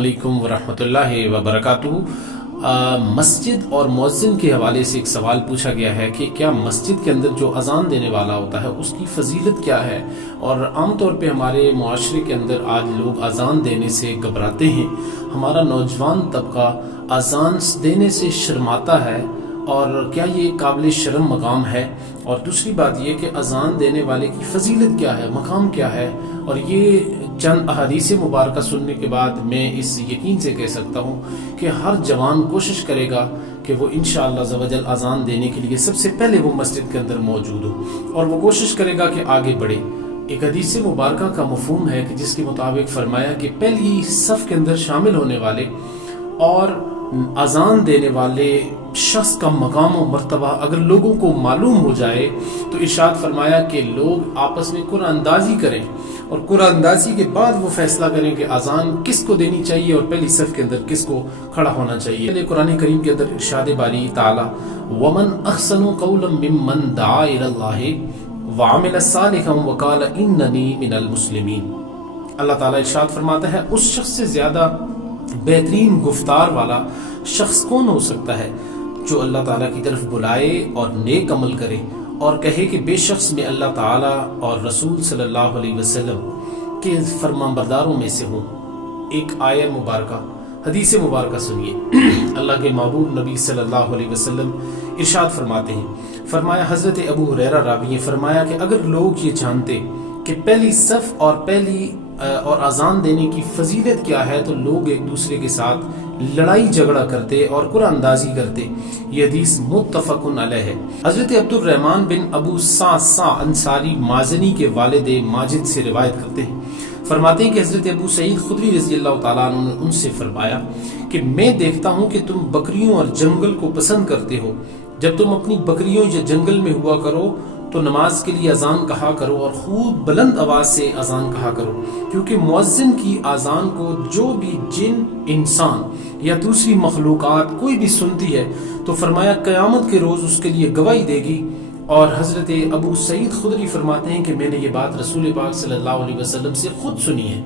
علیکم ورحمۃ اللہ وبرکاتہ۔ مسجد اور مؤذن کے حوالے سے ایک سوال پوچھا گیا ہے کہ کیا مسجد کے اندر جو اذان دینے والا ہوتا ہے اس کی فضیلت کیا ہے؟ اور عام طور پہ ہمارے معاشرے کے اندر آج لوگ اذان دینے سے گھبراتے ہیں، ہمارا نوجوان طبقہ اذان دینے سے شرماتا ہے، اور کیا یہ قابل شرم مقام ہے؟ اور دوسری بات یہ کہ اذان دینے والے کی فضیلت کیا ہے، مقام کیا ہے؟ اور یہ چند احادیث مبارکہ سننے کے بعد میں اس یقین سے کہہ سکتا ہوں کہ ہر جوان کوشش کرے گا کہ وہ انشاءاللہ عز و جل اذان دینے کے لیے سب سے پہلے وہ مسجد کے اندر موجود ہو، اور وہ کوشش کرے گا کہ آگے بڑھے۔ ایک حدیث مبارکہ کا مفہوم ہے کہ جس کے مطابق فرمایا کہ پہلی صف کے اندر شامل ہونے والے اور اذان دینے والے شخص کا مقام و مرتبہ اگر لوگوں کو معلوم ہو جائے تو ارشاد فرمایا کہ لوگ آپس میں قرآن اندازی کریں، اور قرآن اندازی کے بعد وہ فیصلہ کریں کہ اذان کس کو دینی چاہیے اور پہلی صف کے اندر کس کو کھڑا ہونا چاہیے۔ قرآن کریم کے اندر ارشاد باری تعالی وَمَنْ أَحْسَنُ قَوْلًا مِّمَّنْ دَعَا إِلَى اللَّهِ وَعَمِلَ صَالِحًا وَقَالَ إِنَّنِي مِنَ الْمُسْلِمِينَ۔ اللہ تعالیٰ ارشاد فرماتا ہے اس شخص سے زیادہ بہترین گفتار والا شخص کون ہو سکتا ہے جو اللہ تعالیٰ کی طرف بلائے اور نیک عمل کرے اور کہے کہ بے شخص میں اللہ تعالیٰ اور رسول صلی اللہ علیہ وسلم کے فرمانبرداروں میں سے ہوں۔ ایک آیہ مبارکہ حدیث مبارکہ سنیے۔ اللہ کے محبوب نبی صلی اللہ علیہ وسلم ارشاد فرماتے ہیں، فرمایا حضرت ابو ہریرہ راوی نے فرمایا کہ اگر لوگ یہ جانتے کہ پہلی صف اور اذان دینے کی فضیلت کیا ہے تو لوگ ایک دوسرے کے ساتھ لڑائی جھگڑا کرتے اور قرآن اندازی کرتے۔ یہ حدیث متفق علیہ ہے۔ حضرت عبد الرحمن بن ابو صعصع انصاری مازنی کے والد ماجد سے روایت کرتے ہیں، فرماتے ہیں کہ حضرت ابو سعید خدری رضی اللہ تعالیٰ عنہ نے ان سے فرمایا کہ میں دیکھتا ہوں کہ تم بکریوں اور جنگل کو پسند کرتے ہو، جب تم اپنی بکریوں یا جنگل میں ہوا کرو تو نماز کے لیے اذان کہا کرو اور خوب بلند آواز سے اذان کہا کرو، کیونکہ مؤذن کی اذان کو جو بھی جن، انسان یا دوسری مخلوقات کوئی بھی سنتی ہے تو فرمایا قیامت کے روز اس کے لیے گواہی دے گی۔ اور حضرت ابو سعید خدری فرماتے ہیں کہ میں نے یہ بات رسول پاک صلی اللہ علیہ وسلم سے خود سنی ہے۔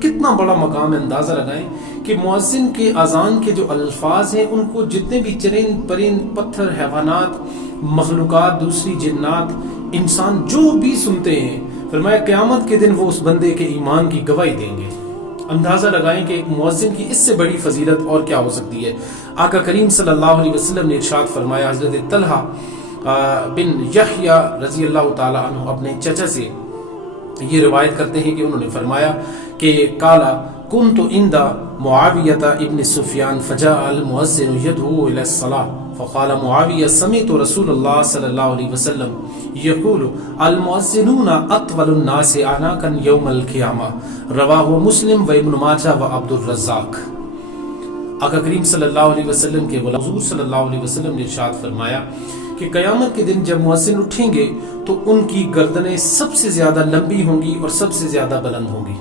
کتنا بڑا مقام ہے، اندازہ لگائیں کہ مؤذن کے اذان کے جو الفاظ ہیں ان کو جتنے بھی چرند پرند پتھر حیوانات مخلوقات دوسری جنات انسان جو بھی سنتے ہیں، فرمایا قیامت کے دن وہ اس بندے کے ایمان کی گواہی دیں گے۔ اندازہ لگائیں کہ ایک مؤذن کی اس سے بڑی فضیلت اور کیا ہو سکتی ہے۔ آقا کریم صلی اللہ علیہ وسلم نے ارشاد فرمایا، حضرت طلحہ بن یحییٰ رضی اللہ تعالی عنہ اپنے چچا سے یہ روایت کرتے ہیں کہ انہوں نے فرمایا کہ کالا کنت عند معاویہ ابن سفیان فجاء المؤذن يدعو الى الصلاة فقال معاویہ سمعت رسول اللہ صلی اللہ علیہ وسلم یقول المؤذنون اطول الناس اعناقا یوم القیامہ، رواہ مسلم و ابن ماجہ و عبد الرزاق۔ آقا کریم صلی اللہ علیہ وسلم کے غلام حضور صلی اللہ علیہ وسلم نے ارشاد فرمایا کہ قیامت کے دن جب مؤذن اٹھیں گے تو ان کی گردنیں سب سے زیادہ لمبی ہوں گی اور سب سے زیادہ بلند ہوں گی۔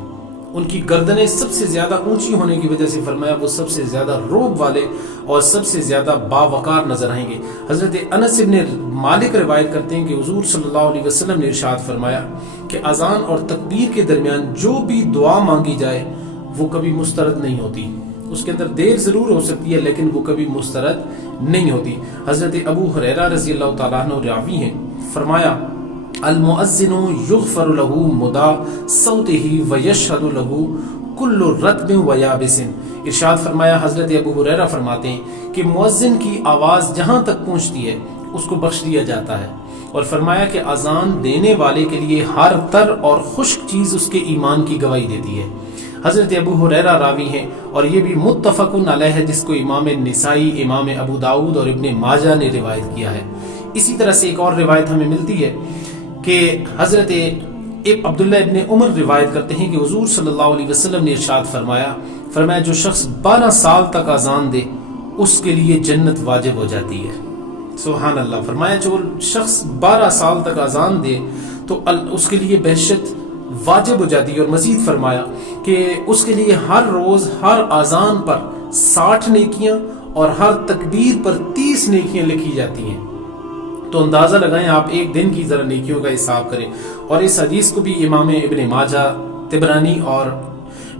ان کی گردنیں سب سے زیادہ اونچی ہونے کی وجہ سے فرمایا وہ سب سے زیادہ رعب والے اور سب سے زیادہ باوقار نظر آئیں گے۔ حضرت انس بن مالک روایت کرتے ہیں کہ حضور صلی اللہ علیہ وسلم نے ارشاد فرمایا کہ اذان اور تکبیر کے درمیان جو بھی دعا مانگی جائے وہ کبھی مسترد نہیں ہوتی، اس کے اندر دیر ضرور ہو سکتی ہے لیکن وہ کبھی مسترد نہیں ہوتی۔ حضرت ابو ہریرہ رضی اللہ تعالیٰ عنہ راوی ہیں، فرمایا المؤذن یغفر له مدى صوته ویشهد له کل رطب ویابس۔ ارشاد فرمایا حضرت ابو ہریرہ فرماتے ہیں کہ مؤذن کی آواز جہاں تک پہنچتی ہے اس کو بخش دیا جاتا ہے، اور فرمایا کہ اذان دینے والے کے لیے ہر تر اور خشک چیز اس کے ایمان کی گواہی دیتی ہے۔ حضرت ابو ہریرہ راوی ہیں اور یہ بھی متفق علیہ ہے، جس کو امام نسائی، امام ابو داؤد اور ابن ماجہ نے روایت کیا ہے۔ اسی طرح سے ایک اور روایت ہمیں ملتی ہے کہ حضرت عبداللہ ابن عمر روایت کرتے ہیں کہ حضور صلی اللہ علیہ وسلم نے ارشاد فرمایا جو شخص 12 سال تک اذان دے اس کے لیے جنت واجب ہو جاتی ہے۔ سبحان اللہ۔ فرمایا جو شخص 12 سال تک اذان دے تو اس کے لیے بہشت واجب ہو جاتی ہے، اور مزید فرمایا کہ اس کے لیے ہر روز ہر اذان پر 60 نیکیاں اور ہر تکبیر پر 30 نیکیاں لکھی جاتی ہیں۔ تو اندازہ لگائیں آپ ایک دن کی ذرا نیکیوں کا حساب کریں۔ اور اس حدیث کو بھی امام ابن ماجہ، طبرانی اور